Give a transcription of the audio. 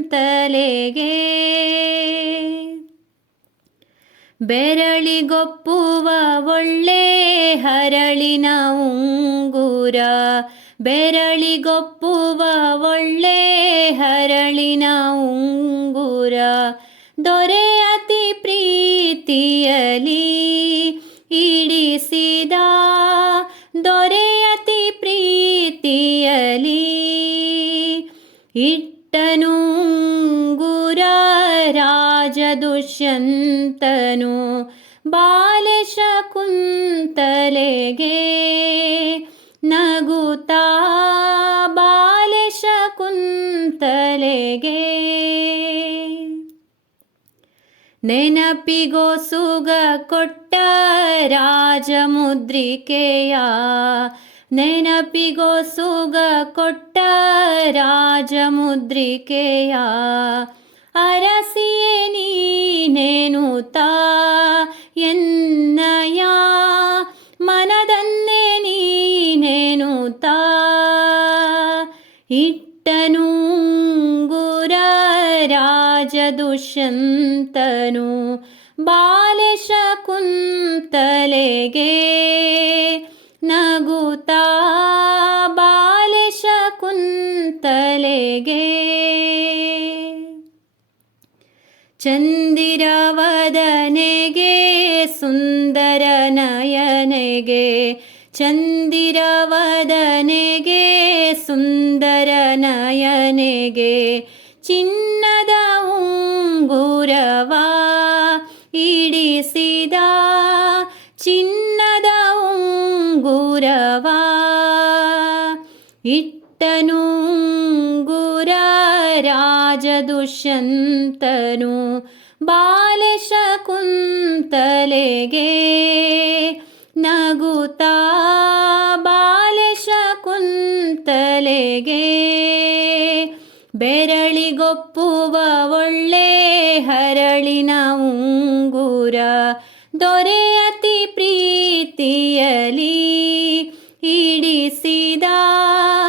ಕುಂತಲೆಗೆ ಬೆರಳಿಗೊಪ್ಪುವ ಒಳ್ಳೆ ಹರಳಿನ ಉಂಗುರ. ಬೆರಳಿಗೊಪ್ಪುವ ಒಳ್ಳೆ ಹರಳಿನ ಉಂಗುರ. ದೊರೆ ಅತಿ ಪ್ರೀತಿಯಲಿ ಇಡಿಸಿದ. ದೊರೆ ಅತಿ ಪ್ರೀತಿಯಲಿ ಇಟ್ಟನು ರಾಜ ದುಷ್ಯಂತನು ಬಾಲಶಕುಂತಲೆಗೆ ನಗುತ್ತಾ ಬಾಲಶಕುಂತಲೆಗೆ ನೆನಪಿಗೋ ಸುಗ ಕೊಟ್ಟ ರಾಜಮುದ್ರಿಕೆಯ ನೆನಪಿಗೋ ಸುಗ ಕೊಟ್ಟ ರಾಜಮುದ್ರಿಕೆಯ ಅರಸಿಯೇ ಇಟ್ಟನು ಉಂಗುರ ರಾಜ ದುಷ್ಯಂತನು ಬಾಲಶ ಕುಂತಲೆಗೆ ನಗುತ್ತಾ ಬಾಲಶ ಕುಂತಲೆಗೆ ಚಂದಿರವದನೆಗೆ ಸುಂದರ ನಯನೆಗೆ ಚಂದಿರವದನೆಗೆ ಸುಂದರ ನಯನೆಗೆ ಚಿನ್ನದ ಉಂಗುರವ ಇಡಿಸಿದ ಚಿನ್ನದ ಉಂಗುರವ ಇಟ್ಟನು ಉಂಗುರ ರಾಜ ದುಷ್ಯಂತನು ಬಾಲಶ ಕುಂತಲೆಗೆ ನಗುತ್ತಾ ಬಾಲಶ ಕುಂತಲೆಗೆ ಬೆರಳಿಗೊಪ್ಪುವ ಒಳ್ಳೆ ಹರಳಿನ ಉಂಗುರ ದೊರೆಯತಿ ಪ್ರೀತಿಯಲಿ